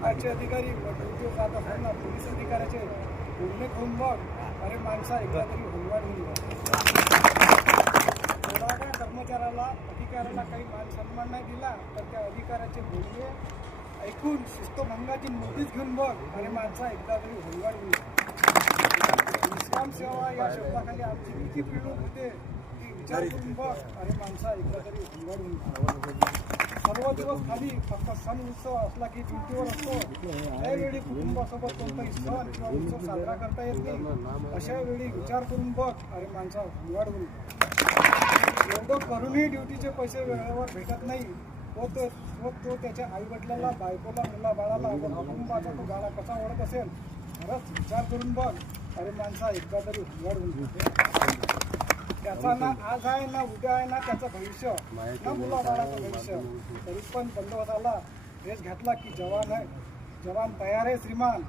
सरकारचे अधिकारी ड्युटीवर जात असताना पोलीस अधिकाऱ्याचे बोलणे खाऊन बघ, अरे माणसा एकदा तरी होलवाड होऊन काय कर्मचाऱ्याला अधिकाऱ्याला काही मान सन्मान नाही दिला तर त्या अधिकाऱ्याचे बोलणे ऐकून शिस्तभंगाची नोटीस घेऊन बघ, अरे माणसा एकदा तरी होलवाड होईल. निष्काम सेवा या शब्दाखाली आमची किती पिळवणूक होते ती विचार करून बघ, अरे माणसा एकदा तरी होलवाड होईल. सर्व दिवस खाली फक्त सण उत्सव असला की ड्युटीवर असतो, त्यावेळी कुटुंबासोबत कोणताही सण किंवा उत्सव साजरा करता येत नाही. अशा वेळी विचार करून बघ, अरे माणसा होलवाड होईल. एवढं करूनही ड्युटीचे पैसे वेळेवर भेटत नाही व तो त्याच्या आईवडिलाला, बायकोला, मुलाबाळाला व कुटुंबाचा तो गाडा कसा ओढत असेल. खरंच विचार करून बघ, अरे माणसा एकदा तरी होलवाड होईल. त्याचा ना आज आहे ना उद्या आहे ना त्याचं भविष्य ना मुलाबाळाचं भविष्य. तरी पण बंदोबस्ताला ड्रेस घातला की जवान आहे, जवान तयार आहे श्रीमान.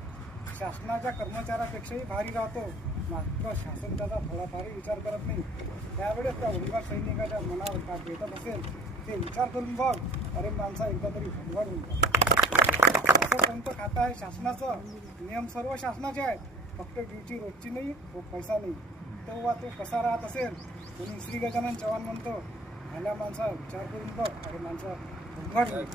शासनाच्या कर्मचाऱ्यापेक्षाही भारी राहतो, मात्र शासन त्याचा थोडाफारही विचार करत नाही. त्यावेळेस त्या होलवाड सैनिकाच्या मनावर काय भेटत असेल ते विचार करून बघ, अरे माणसा एकदा तरी होलवाड होऊन बघ. असं कोणतं खातं आहे शासनाचं? नियम सर्व शासनाचे आहेत, फक्त ड्युटी रोजची नाही व पैसा नाही. तेव्हा तो कसा राहत असेल म्हणून श्री गजानन चव्हाण म्हणतो, आल्या माणसा विचार करून बघ, अरे माणसा होलवाड होईल.